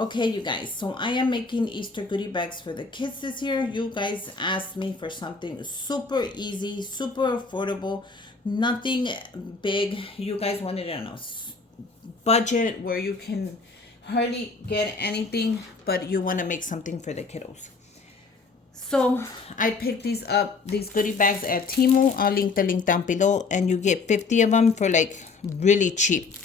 Okay, you guys, so I am making Easter goodie bags for the kids this year. You guys asked me for something super easy, super affordable, nothing big. You guys wanted to know budget where you can hardly get anything, but you want to make something for the kiddos. So I picked these goodie bags at Temu. I'll link the link down below, and you get 50 of them for like really cheap.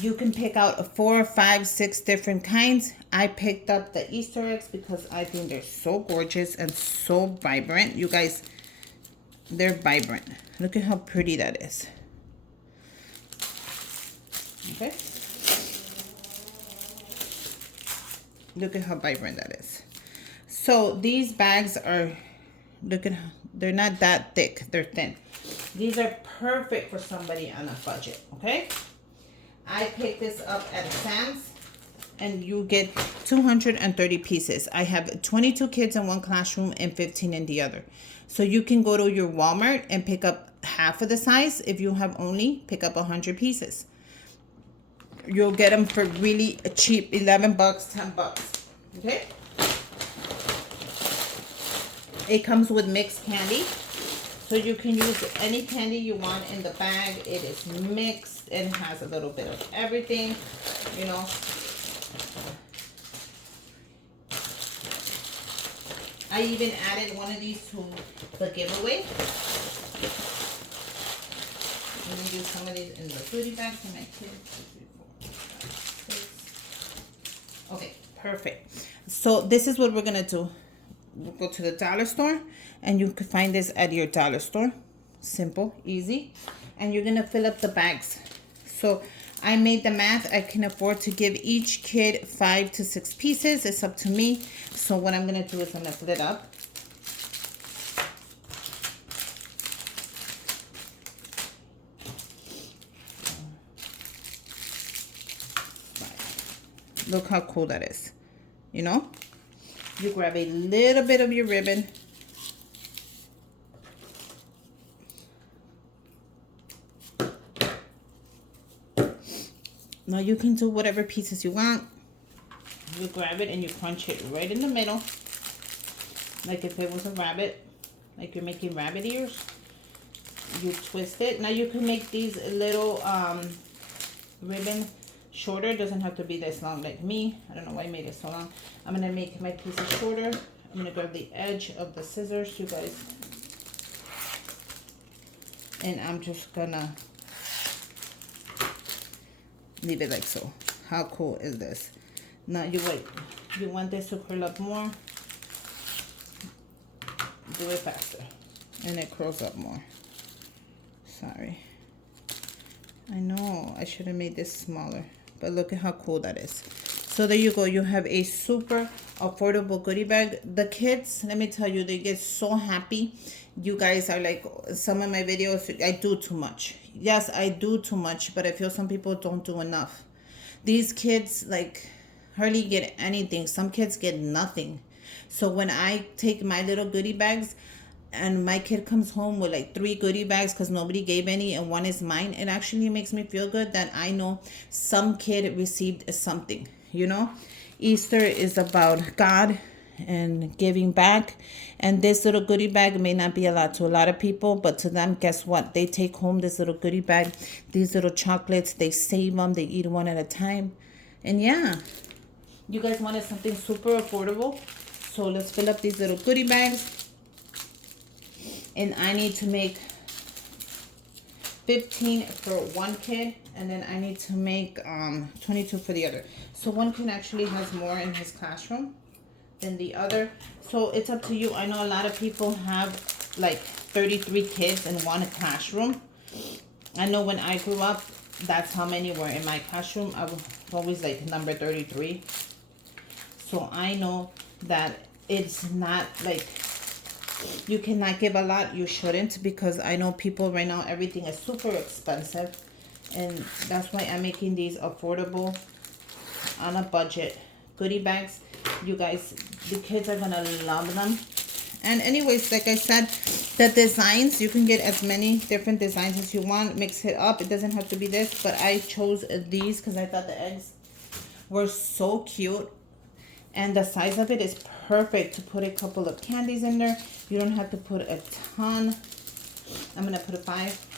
You can pick out 4, 5, 6 different kinds. I picked up the Easter eggs because I think they're so gorgeous and so vibrant. You guys, they're vibrant. Look at how pretty that is. Okay. Look at how vibrant that is. So these bags are, look at how, they're not that thick. They're thin. These are perfect for somebody on a budget, okay? I picked this up at Sam's, and you get 230 pieces. I have 22 kids in one classroom and 15 in the other. So you can go to your Walmart and pick up half of the size. If you have only, pick up 100 pieces. You'll get them for really cheap, 11 bucks, 10 bucks. Okay? It comes with mixed candy. So you can use any candy you want in the bag. It is mixed and has a little bit of everything, you know. I even added one of these to the giveaway. Let me do some of these in the goodie bags for my kids. 2, 3, 4, 5, 6. Okay, perfect. So this is what we're gonna do. We'll go to the dollar store, and you can find this at your dollar store. Simple, easy. And you're gonna fill up the bags. So I made the math. I can afford to give each kid 5 to 6 pieces. It's up to me. So what I'm gonna do is I'm gonna fill it up. Look how cool that is. You know? You grab a little bit of your ribbon. Now you can do whatever pieces you want. You grab it and you crunch it right in the middle. Like if it was a rabbit. Like you're making rabbit ears. You twist it. Now you can make these little ribbon shorter. It doesn't have to be this long like me. I don't know why I made it so long. I'm going to make my pieces shorter. I'm going to grab the edge of the scissors, you guys. And I'm just going to leave it like so. How cool is this? Now you wait. You want this to curl up more? Do it faster. And it curls up more. Sorry. I know. I should have made this smaller. But look at how cool that is. So there you go. You have a super affordable goodie bag. The kids, let me tell you, they get so happy. You guys are like, some of my videos, I do too much. Yes, I do too much, but I feel some people don't do enough. These kids, like, hardly get anything. Some kids get nothing. So when I take my little goodie bags, and my kid comes home with like 3 goodie bags because nobody gave any and 1 is mine, it actually makes me feel good that I know some kid received something, you know. Easter is about God and giving back, and this little goodie bag may not be a lot to a lot of people, but to them, guess what? They take home this little goodie bag, these little chocolates, they save them, they eat one at a time. And yeah, you guys wanted something super affordable, so let's fill up these little goodie bags. And I need to make 15 for one kid, and then I need to make 22 for the other. So one kid actually has more in his classroom than the other. So it's up to you. I know a lot of people have like 33 kids in one classroom. I know when I grew up, that's how many were in my classroom. I was always like number 33. So I know that it's not like, you cannot give a lot. You shouldn't, because I know people right now, everything is super expensive, and that's why I'm making these affordable on a budget goodie bags. You guys, the kids are gonna love them. And anyways, like I said, the designs, you can get as many different designs as you want. Mix it up. It doesn't have to be this, but I chose these because I thought the eggs were so cute. And the size of it is perfect to put a couple of candies in there. You don't have to put a ton. I'm going to put a 5.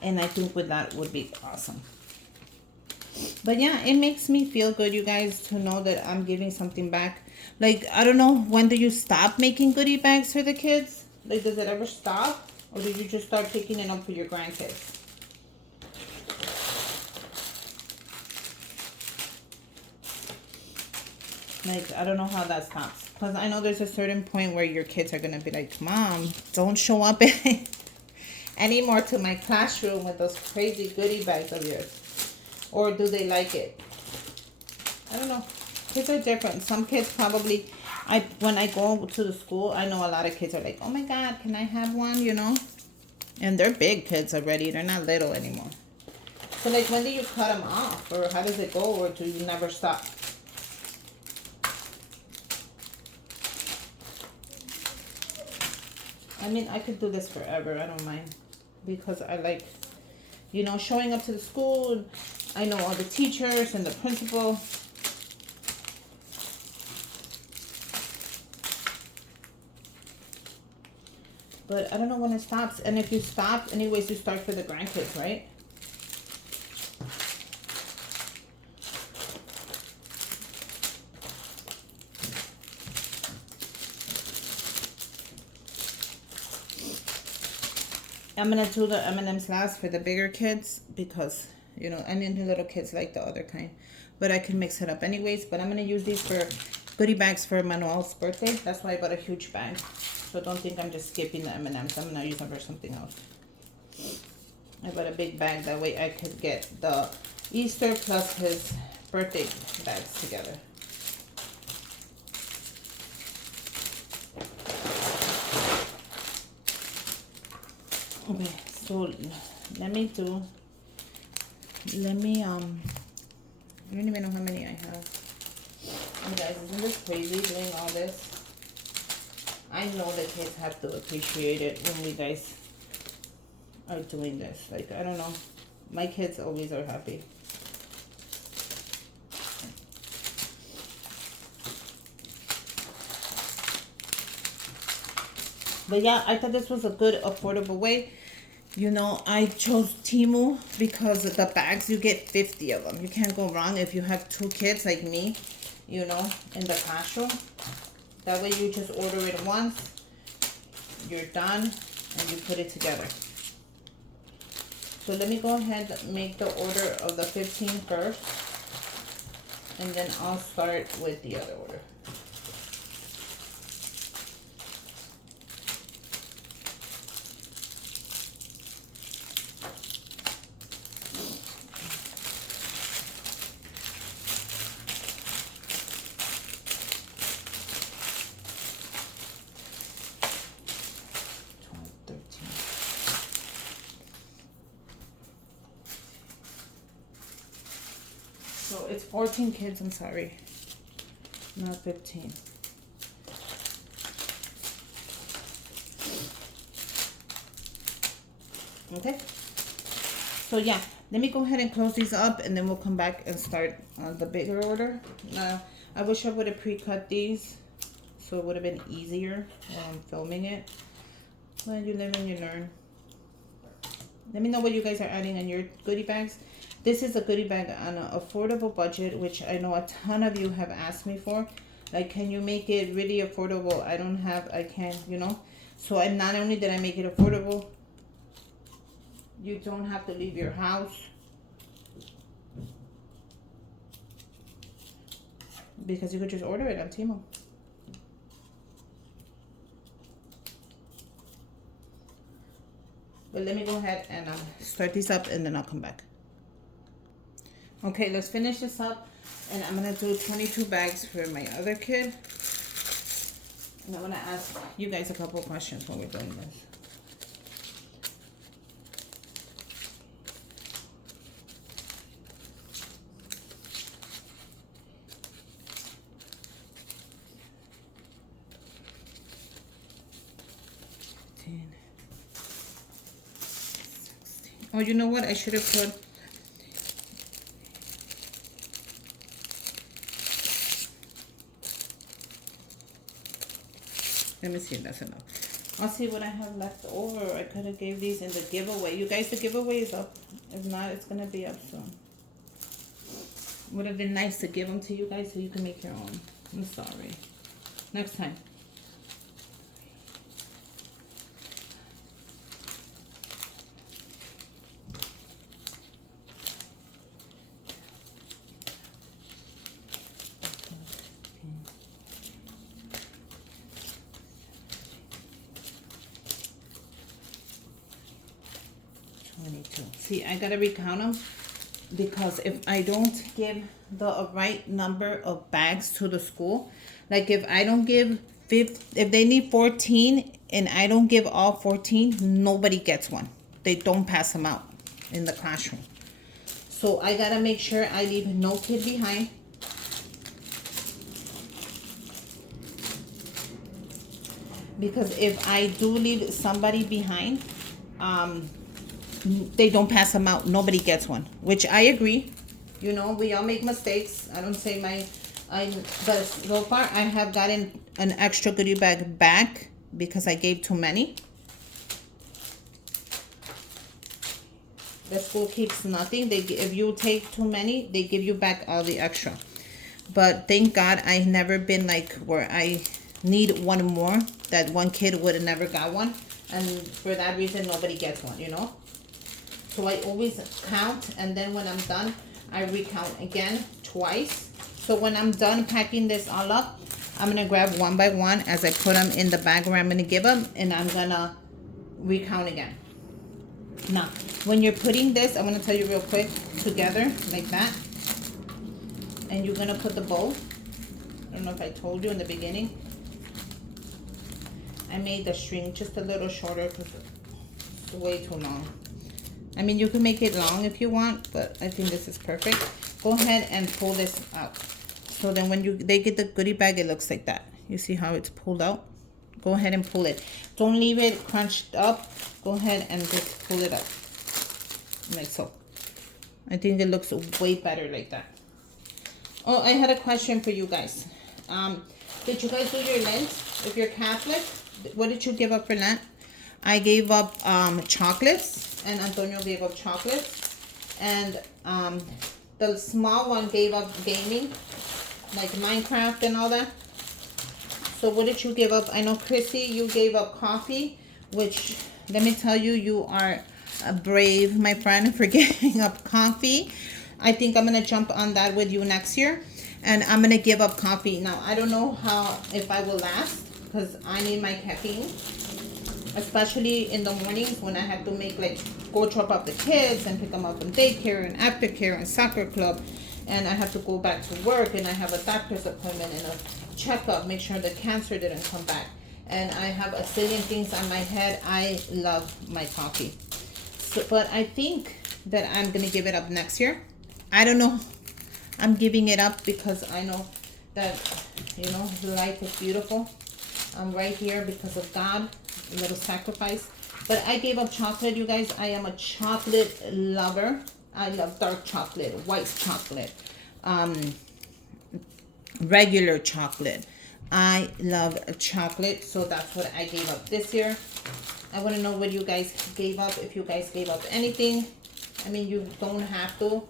And I think with that would be awesome. But yeah, it makes me feel good, you guys, to know that I'm giving something back. Like, I don't know, when do you stop making goodie bags for the kids? Like, does it ever stop? Or did you just start picking it up for your grandkids? Like, I don't know how that stops. Because I know there's a certain point where your kids are going to be like, Mom, don't show up anymore to my classroom with those crazy goodie bags of yours. Or do they like it? I don't know. Kids are different. Some kids probably, when I go to the school, I know a lot of kids are like, oh my God, can I have one, you know? And they're big kids already. They're not little anymore. So like, when do you cut them off? Or how does it go? Or do you never stop? I mean, I could do this forever. I don't mind. Because I like, you know, showing up to the school. I know all the teachers and the principal. But I don't know when it stops. And if you stop, anyways, you start for the grandkids, right? I'm going to do the M&M's last for the bigger kids because, you know, I mean, the little kids like the other kind. But I can mix it up anyways. But I'm going to use these for goodie bags for Manuel's birthday. That's why I bought a huge bag. So don't think I'm just skipping the M&M's. I'm going to use them for something else. I bought a big bag. That way I could get the Easter plus his birthday bags together. Okay, so let me, I don't even know how many I have. You guys, isn't this crazy doing all this? I know the kids have to appreciate it when you guys are doing this. Like, I don't know. My kids always are happy. But yeah, I thought this was a good, affordable way. You know, I chose Temu because the bags, you get 50 of them. You can't go wrong if you have 2 kids like me, you know, in the classroom. That way you just order it once, you're done, and you put it together. So let me go ahead and make the order of the 15 first, and then I'll start with the other order. So it's 14 kids, I'm sorry. Not 15. Okay. So yeah, let me go ahead and close these up and then we'll come back and start the bigger order. I wish I would have pre-cut these so it would have been easier while I'm filming it. Well, you live and you learn. Let me know what you guys are adding in your goodie bags. This is a goodie bag on an affordable budget, which I know a ton of you have asked me for. Like, can you make it really affordable? I can't, you know. So I'm not only did I make it affordable, you don't have to leave your house. Because you could just order it on Temu. But let me go ahead and start these up and then I'll come back. Okay, let's finish this up. And I'm going to do 22 bags for my other kid. And I'm going to ask you guys a couple of questions when we're doing this. Oh, you know what? I should have put... Let me see if that's enough. I'll see what I have left over. I could have gave these in the giveaway. You guys, the giveaway is up. If not, it's going to be up soon. Would have been nice to give them to you guys so you can make your own. I'm sorry. Next time. See, I gotta recount them because if I don't give the right number of bags to the school, like if I don't give if they need 14 and I don't give all 14, nobody gets one. They don't pass them out in the classroom. So I gotta make sure I leave no kid behind. Because if I do leave somebody behind, they don't pass them out. Nobody gets one, which I agree. You know, we all make mistakes. I don't say but so far I have gotten an extra goodie bag back because I gave too many. The school keeps nothing. If you take too many, they give you back all the extra. But thank God I never been like where I need one more. That one kid would have never got one. And for that reason, nobody gets one, you know? So I always count, and then when I'm done, I recount again twice. So when I'm done packing this all up, I'm gonna grab one by one as I put them in the bag where I'm gonna give them, and I'm gonna recount again. Now, when you're putting this, I'm gonna tell you real quick, together like that, and you're gonna put the bow. I don't know if I told you in the beginning. I made the string just a little shorter because it's way too long. I mean, you can make it long if you want, but I think this is perfect. Go ahead and pull this out. So then when they get the goodie bag, it looks like that. You see how it's pulled out? Go ahead and pull it. Don't leave it crunched up. Go ahead and just pull it up. Like so. I think it looks way better like that. Oh, I had a question for you guys. Did you guys do your Lent? If you're Catholic, what did you give up for Lent? I gave up chocolates. And Antonio gave up chocolates, and the small one gave up gaming, like Minecraft and all that. So what did you give up? I know, Chrissy, you gave up coffee, which, let me tell you, you are brave, my friend, for giving up coffee. I think I'm going to jump on that with you next year, and I'm going to give up coffee. Now, I don't know if I will last, because I need my caffeine. Especially in the mornings when I have to go drop off the kids and pick them up from daycare and aftercare and soccer club, and I have to go back to work, and I have a doctor's appointment and a checkup, make sure the cancer didn't come back, and I have a zillion things on my head. I love my coffee. So, but I think that I'm gonna give it up next year. I don't know. I'm giving it up because I know that, you know, life is beautiful. I'm right here because of God. A little sacrifice. But I gave up chocolate, you guys. I am a chocolate lover. I love dark chocolate, white chocolate, regular chocolate. I love chocolate, so that's what I gave up this year. I want to know what you guys gave up, if you guys gave up anything. I mean, you don't have to,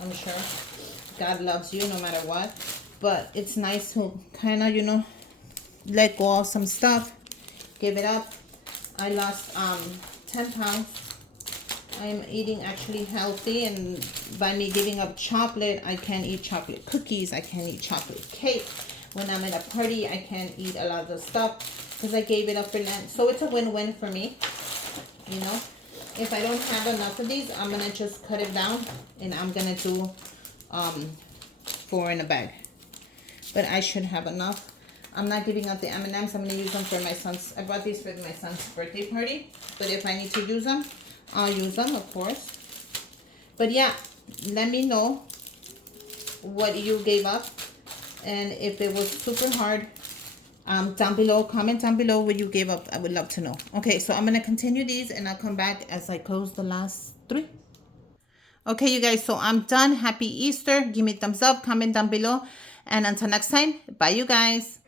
I'm sure. God loves you no matter what. But it's nice to kind of, you know, let go of some stuff. Give it up. I lost 10 pounds. I'm eating actually healthy, and by me giving up chocolate, I can't eat chocolate cookies. I can't eat chocolate cake. When I'm at a party, I can't eat a lot of the stuff because I gave it up for Lent. So it's a win-win for me. You know, if I don't have enough of these, I'm gonna just cut it down, and I'm gonna do 4 in a bag. But I should have enough. I'm not giving out the M&Ms. I'm going to use them for my son's. I bought these for my son's birthday party. But if I need to use them, I'll use them, of course. But yeah, let me know what you gave up. And if it was super hard Down below, comment down below what you gave up. I would love to know. Okay, so I'm gonna continue these and I'll come back as I close the last 3. Okay, you guys, so I'm done. Happy Easter. Give me a thumbs up, comment down below, and until next time, bye you guys.